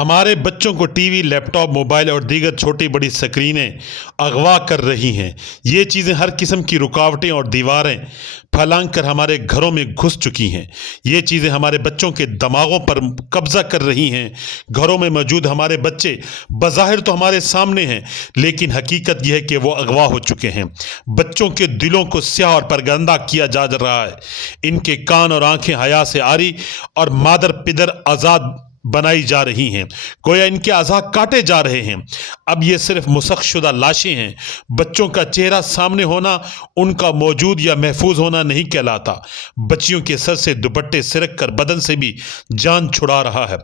ہمارے بچوں کو ٹی وی، لیپ ٹاپ، موبائل اور دیگر چھوٹی بڑی سکرینیں اغوا کر رہی ہیں۔ یہ چیزیں ہر قسم کی رکاوٹیں اور دیواریں پھلانگ کر ہمارے گھروں میں گھس چکی ہیں۔ یہ چیزیں ہمارے بچوں کے دماغوں پر قبضہ کر رہی ہیں۔ گھروں میں موجود ہمارے بچے بظاہر تو ہمارے سامنے ہیں، لیکن حقیقت یہ ہے کہ وہ اغوا ہو چکے ہیں۔ بچوں کے دلوں کو سیاہ اور پرگندہ کیا جا رہا ہے۔ ان کے کان اور آنکھیں حیا سے عاری اور مادر پدر آزاد بنائی جا رہی ہیں، گویا ان کے اعضاء کاٹے جا رہے ہیں۔ اب یہ صرف مسخ شدہ لاشیں ہیں۔ بچوں کا چہرہ سامنے ہونا ان کا موجود یا محفوظ ہونا نہیں کہلاتا۔ بچیوں کے سر سے دوپٹے سرک کر بدن سے بھی جان چھڑا رہا ہے۔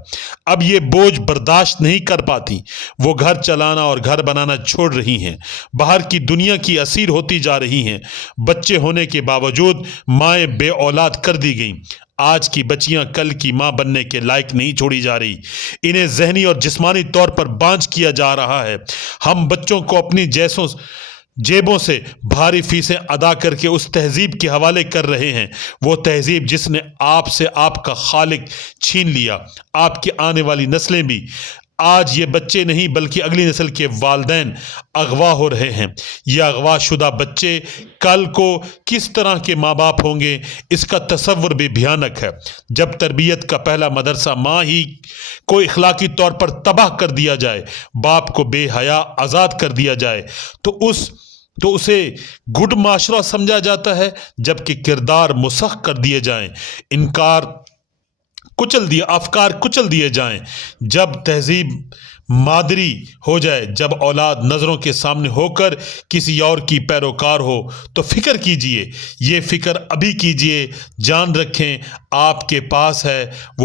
اب یہ بوجھ برداشت نہیں کر پاتی۔ وہ گھر چلانا اور گھر بنانا چھوڑ رہی ہیں، باہر کی دنیا کی اسیر ہوتی جا رہی ہیں۔ بچے ہونے کے باوجود مائیں بے اولاد کر دی گئیں۔ آج کی بچیاں کل کی ماں بننے کے لائق نہیں چھوڑی جا رہی۔ انہیں ذہنی اور جسمانی طور پر بانجھ کیا جا رہا ہے۔ ہم بچوں کو اپنی جیبوں سے بھاری فیسیں ادا کر کے اس تہذیب کے حوالے کر رہے ہیں، وہ تہذیب جس نے آپ سے آپ کا خالق چھین لیا۔ آپ کی آنے والی نسلیں بھی آج یہ بچے نہیں بلکہ اگلی نسل کے والدین اغوا ہو رہے ہیں۔ یہ اغوا شدہ بچے کل کو کس طرح کے ماں باپ ہوں گے، اس کا تصور بھی بھیانک ہے۔ جب تربیت کا پہلا مدرسہ ماں ہی کو اخلاقی طور پر تباہ کر دیا جائے، باپ کو بے حیا آزاد کر دیا جائے تو اسے گڈ معاشرہ سمجھا جاتا ہے، جبکہ کردار مسخ کر دیے جائیں، افکار کچل دیے جائیں، جب تہذیب مادری ہو جائے، جب اولاد نظروں کے سامنے ہو کر کسی اور کی پیروکار ہو، تو فکر کیجئے، یہ فکر ابھی کیجئے، جان رکھیں آپ کے پاس ہے وہ